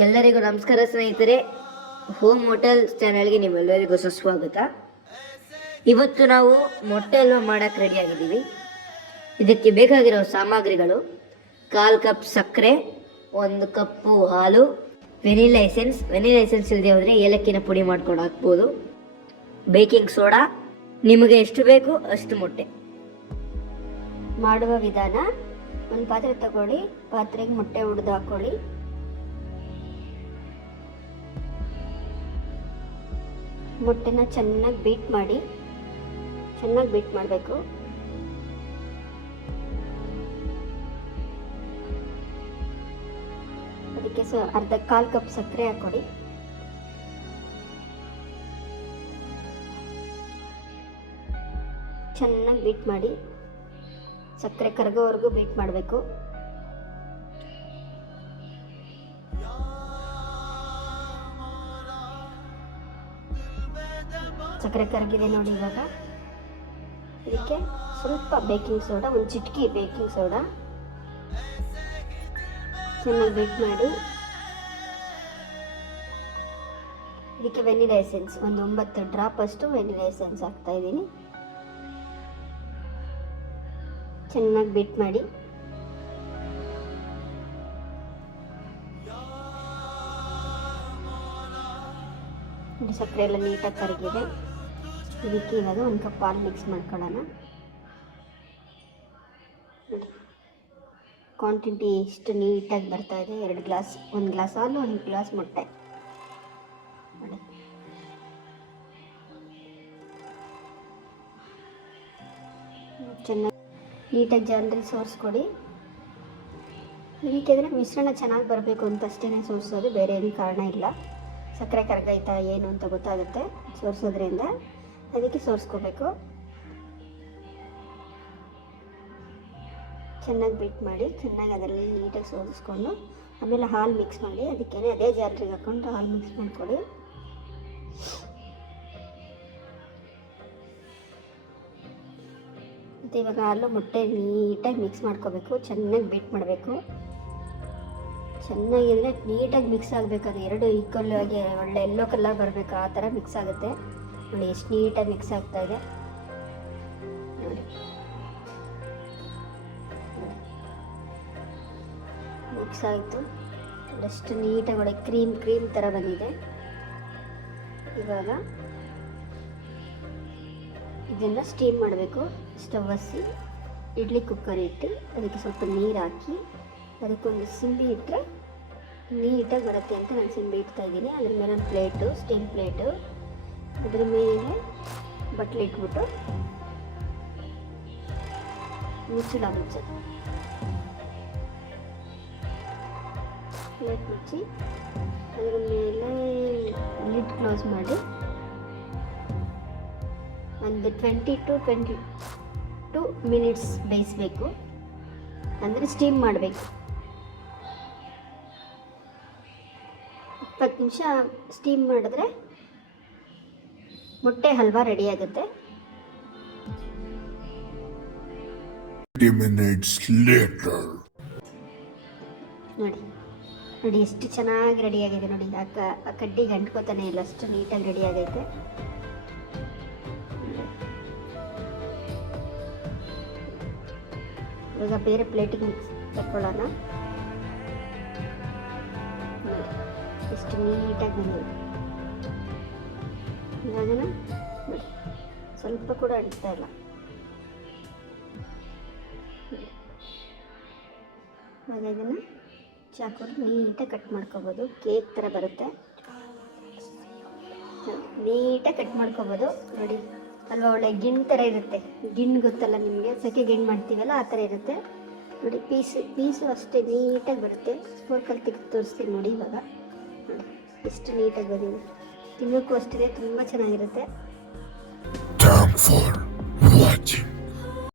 ಎಲ್ಲರಿಗೂ ನಮಸ್ಕಾರ ಸ್ನೇಹಿತರೆ. ಹೋಮ್ ಹೋಟೆಲ್ ಚಾನೆಲ್ಗೆ ನಿಮ್ಮೆಲ್ಲರಿಗೂ ಸುಸ್ವಾಗತ. ಇವತ್ತು ನಾವು ಮೊಟ್ಟೆ ಹಲ್ವಾ ಮಾಡೋಕ್ಕೆ ರೆಡಿಯಾಗಿದ್ದೀವಿ. ಇದಕ್ಕೆ ಬೇಕಾಗಿರೋ ಸಾಮಗ್ರಿಗಳು: 1/4 ಕಪ್ ಸಕ್ಕರೆ, 1 ಕಪ್ಪು ಹಾಲು, ವೆನಿಲಾ ಎಸೆನ್ಸ್ ಇಲ್ಲದೆ ಹೋದರೆ ಏಲಕ್ಕಿನ ಪುಡಿ ಮಾಡ್ಕೊಂಡು ಹಾಕ್ಬೋದು, ಬೇಕಿಂಗ್ ಸೋಡಾ, ನಿಮಗೆ ಎಷ್ಟು ಬೇಕು ಅಷ್ಟು ಮೊಟ್ಟೆ. ಮಾಡುವ ವಿಧಾನ: ಒಂದು ಪಾತ್ರೆ ತಗೊಳ್ಳಿ, ಪಾತ್ರೆಗೆ ಮೊಟ್ಟೆ ಹುರಿದು ಹಾಕ್ಕೊಳ್ಳಿ. ಮೊಟ್ಟೆನ ಚೆನ್ನಾಗಿ ಬೀಟ್ ಮಾಡಬೇಕು. ಅದಕ್ಕೆ 1/4 ಕಪ್ ಸಕ್ಕರೆ ಹಾಕ್ಕೊಡಿ. ಚೆನ್ನಾಗಿ ಬೀಟ್ ಮಾಡಿ, ಸಕ್ಕರೆ ಕರಗೋವರೆಗೂ ಬೀಟ್ ಮಾಡಬೇಕು. ಸಕ್ಕರೆ ಕರಗಿದೆ ನೋಡಿ. ಇವಾಗ ಇದಕ್ಕೆ ಸ್ವಲ್ಪ ಬೇಕಿಂಗ್ ಸೋಡಾ, ಒಂದು ಚಿಟಿಕೆ ಬೇಕಿಂಗ್ ಸೋಡಾ ಚೆನ್ನಾಗಿ ಬೀಟ್ ಮಾಡಿ. ಇದಕ್ಕೆ ವೆನಿಲಾ ಎಸೆನ್ಸ್ ಒಂದು 9 ಡ್ರಾಪ್ ಅಷ್ಟು ವೆನಿಲಾ ಎಸೆನ್ಸ್ ಹಾಕ್ತಾ ಇದ್ದೀನಿ. ಚೆನ್ನಾಗಿ ಬೀಟ್ ಮಾಡಿ. ಸಕ್ಕರೆ ಎಲ್ಲ ನೀಟಾಗಿ ಕರಗಿದೆ. ಇದಕ್ಕೆ ಇವಾಗ 1 ಕಪ್ ಹಾಲು ಮಿಕ್ಸ್ ಮಾಡ್ಕೊಳ್ಳೋಣ. ನೋಡಿ, ಕ್ವಾಂಟಿಟಿ ಇಷ್ಟು ನೀಟಾಗಿ ಬರ್ತಾ ಇದೆ. 2 ಗ್ಲಾಸ್, 1 ಗ್ಲಾಸ್ ಹಾಲು, 1 ಗ್ಲಾಸ್ ಮೊಟ್ಟೆ. ನೋಡಿ, ಚೆನ್ನಾಗಿ ನೀಟಾಗಿ ಜಾಲರಿ ಸೋರಿಸ್ಕೊಡಿ. ಇದಕ್ಕೆ ಮಿಶ್ರಣ ಚೆನ್ನಾಗಿ ಬರಬೇಕು ಅಂತ ಅಷ್ಟೇ ಸೋರಿಸೋದು, ಬೇರೆ ಏನು ಕಾರಣ ಇಲ್ಲ. ಸಕ್ಕರೆ ಕರಗೈತಾ ಏನು ಅಂತ ಗೊತ್ತಾಗುತ್ತೆ ಸೋರಿಸೋದ್ರಿಂದ, ಅದಕ್ಕೆ ಸೋರಿಸ್ಕೋಬೇಕು. ಚೆನ್ನಾಗಿ ಬೀಟ್ ಮಾಡಿ, ಚೆನ್ನಾಗಿ ಅದರಲ್ಲಿ ನೀಟಾಗಿ ಸೋರಿಸ್ಕೊಂಡು ಆಮೇಲೆ ಹಾಲು ಮಿಕ್ಸ್ ಮಾಡಿ, ಅದಕ್ಕೇನೆ ಅದೇ ಜಾಲರಿಗೆ ಹಾಕ್ಕೊಂಡು ಹಾಲು ಮಿಕ್ಸ್ ಮಾಡಿಕೊಡಿ. ಮತ್ತು ಇವಾಗ ಹಾಲು ಮೊಟ್ಟೆ ನೀಟಾಗಿ ಮಿಕ್ಸ್ ಮಾಡ್ಕೋಬೇಕು. ಚೆನ್ನಾಗಿ ಬೀಟ್ ಮಾಡಬೇಕು. ಚೆನ್ನಾಗಿ ಅಂದರೆ ನೀಟಾಗಿ ಮಿಕ್ಸ್ ಆಗಬೇಕು. ಅದು ಎರಡು ಈಕ್ವಲ್ ಆಗಿ ಒಳ್ಳೆ ಎಲ್ಲೋ ಕಲರ್ ಬರಬೇಕು, ಆ ಥರ ಮಿಕ್ಸ್ ಆಗುತ್ತೆ. ನೋಡಿ ಎಷ್ಟು ನೀಟಾಗಿ ಮಿಕ್ಸ್ ಆಗ್ತಾ ಇದೆ ನೋಡಿ. ಮಿಕ್ಸ್ ಆಯಿತು. ಎಷ್ಟು ನೀಟಾಗಿ ಒಳ್ಳೆ ಕ್ರೀಮ್ ಥರ ಬಂದಿದೆ. ಇವಾಗ ಇದನ್ನು ಸ್ಟೀಮ್ ಮಾಡಬೇಕು. ಸ್ಟವ್ ಹಚ್ಚಿ ಇಡ್ಲಿ ಕುಕ್ಕರ್ ಇಟ್ಟು ಅದಕ್ಕೆ ಸ್ವಲ್ಪ ನೀರು ಹಾಕಿ ಅದಕ್ಕೊಂದು ಸಿಂಬಿ ಇಟ್ಟರೆ ನೀಟಾಗಿ ಬರುತ್ತೆ ಅಂತ ನಾನು ಸಿಂಬಿ ಇಡ್ತಾ ಇದ್ದೀನಿ. ಅದ್ರ ಮೇಲೆ ಒಂದು ಪ್ಲೇಟು, ಸ್ಟೀಲ್ ಪ್ಲೇಟು, ಅದ್ರ ಮೇಲೆ ಬಟ್ಲು ಇಟ್ಬಿಟ್ಟು ಮುಚ್ಚಳ ಮುಚ್ಚೋದು. ಪ್ಲೇಟ್ ಮುಚ್ಚಿ ಅದ್ರ ಮೇಲೆ ಲಿಡ್ ಕ್ಲೋಸ್ ಮಾಡಿ ಒಂದು 20 to 22 ಮಿನಿಟ್ಸ್ ಬೇಯಿಸಬೇಕು. ಅಂದರೆ ಸ್ಟೀಮ್ ಮಾಡಬೇಕು. 20 ನಿಮಿಷ ಸ್ಟೀಮ್ ಮಾಡಿದ್ರೆ ಮೊಟ್ಟೆ ಹಲ್ವಾ ರೆಡಿ ಆಗುತ್ತೆ. 20 minutes later. ನೋಡಿ ಎಷ್ಟು ಚೆನ್ನಾಗಿ ರೆಡಿಯಾಗಿದೆ ನೋಡಿ. ಆ ಕಡ್ಡಿಗೆ ಅಂಟ್ಕೋತಾನೆ ಇಲ್ಲ, ಅಷ್ಟು ನೀಟಾಗಿ ರೆಡಿ ಆಗೈತೆ. ಇವಾಗ ಬೇರೆ ಪ್ಲೇಟಿಗೆ ಮಿಕ್ಸ್ ತಗೊಳ್ಳೋಣ. ಎಷ್ಟು ನೀಟಾಗಿ ಬಂದಿದೆ. ಇವಾಗನ ಸ್ವಲ್ಪ ಕೂಡ ಅಂಟ್ತಾ ಇಲ್ಲ. ಇವಾಗ ಇದನ್ನು ಚಾಕುಲಿ ನೀಟಾಗಿ ಕಟ್ ಮಾಡ್ಕೋಬೋದು. ಕೇಕ್ ಥರ ಬರುತ್ತೆ. ನೀಟಾಗಿ ಕಟ್ ಮಾಡ್ಕೋಬೋದು. ನೋಡಿ ಅಲ್ವಾ, ಒಳ್ಳೆ ಗಿಣ್ಣು ಥರ ಇರುತ್ತೆ. ಗಿಣ್ಣು ಗೊತ್ತಲ್ಲ ನಿಮಗೆ, ಸೆಕೆ ಗಿಣ್ಣು ಮಾಡ್ತೀವಲ್ಲ ಆ ಥರ ಇರುತ್ತೆ ನೋಡಿ. ಪೀಸು ಅಷ್ಟೇ ನೀಟಾಗಿ ಬರುತ್ತೆ. ಫೋರ್ಕಲ್ಲಿ ತೆಗೆದು ತೋರಿಸ್ತೀನಿ ನೋಡಿ. ಇವಾಗ ನೋಡಿ ಎಷ್ಟು ನೀಟಾಗಿ ಬಂದಿದೆ. ತಿನ್ನೋಕ್ಕೂ ಅಷ್ಟೇ ತುಂಬ ಚೆನ್ನಾಗಿರುತ್ತೆ.